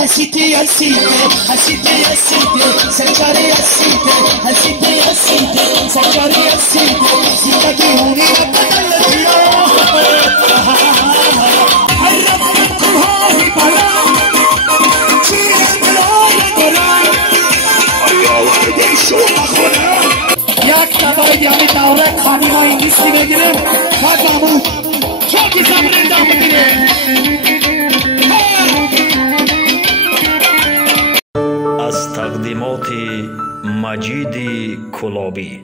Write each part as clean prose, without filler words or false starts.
حسيتي يا سيدي حسيتي يا سيدي سكري يا سيدي حسيتي يا سيدي سكري يا سيدي زندگی هونی بدل دیا حرف کوههای بالا چیر بلای گلان آیا وقتی شو بخونه یک دفعه دیگه دوره خانیما انگلیسی بگیریم خدامون چوکی زمین ادامه میدیم از تقدیمات مجید کلابی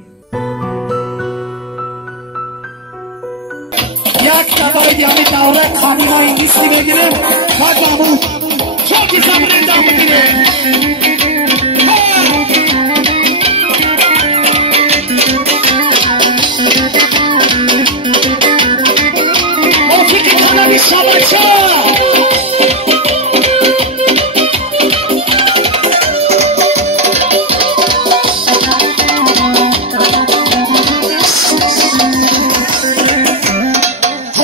یک دفعه دیگه دوره خانیما انگلیسی بگیریم خدامون چوکی زمین ادامه میدیم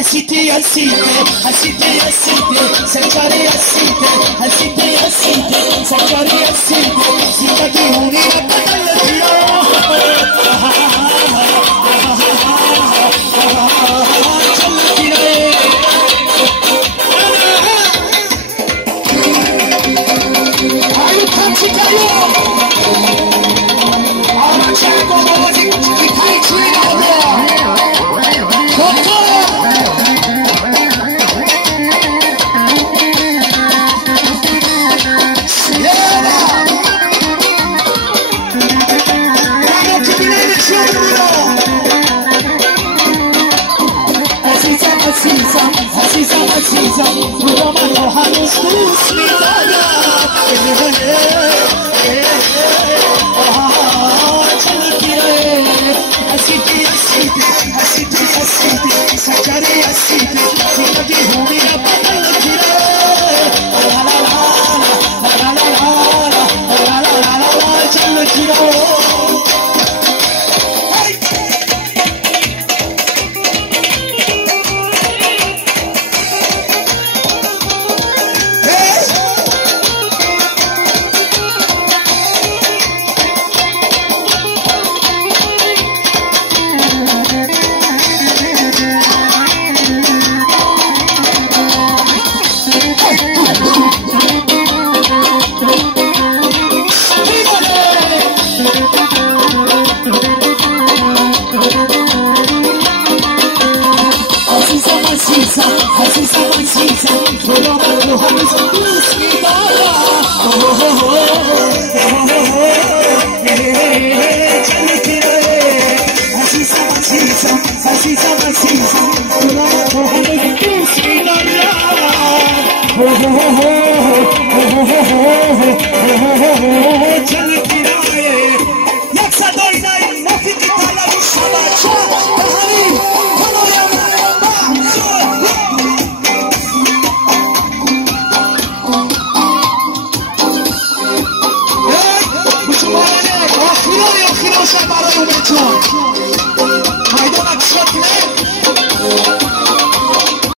حسيتي يا سيدي حسيتي يا سيدي سكري يا سيدي حسيتي يا سيدي سكري يا سيدي زندگی هونی بدل دیا چلتی رہے آیو کچی کایو آنا چرکو بازی کتای چوی نورو عزیزم رو منو هنوز دوست می‌دارم چلتی رہے حسیدی حسیدی حسیدی حسیدی سکری حسیدی زندگی هونی بدل گیره لا لا لا لا لا لا لا لا لا چلتی رہے برای اومتون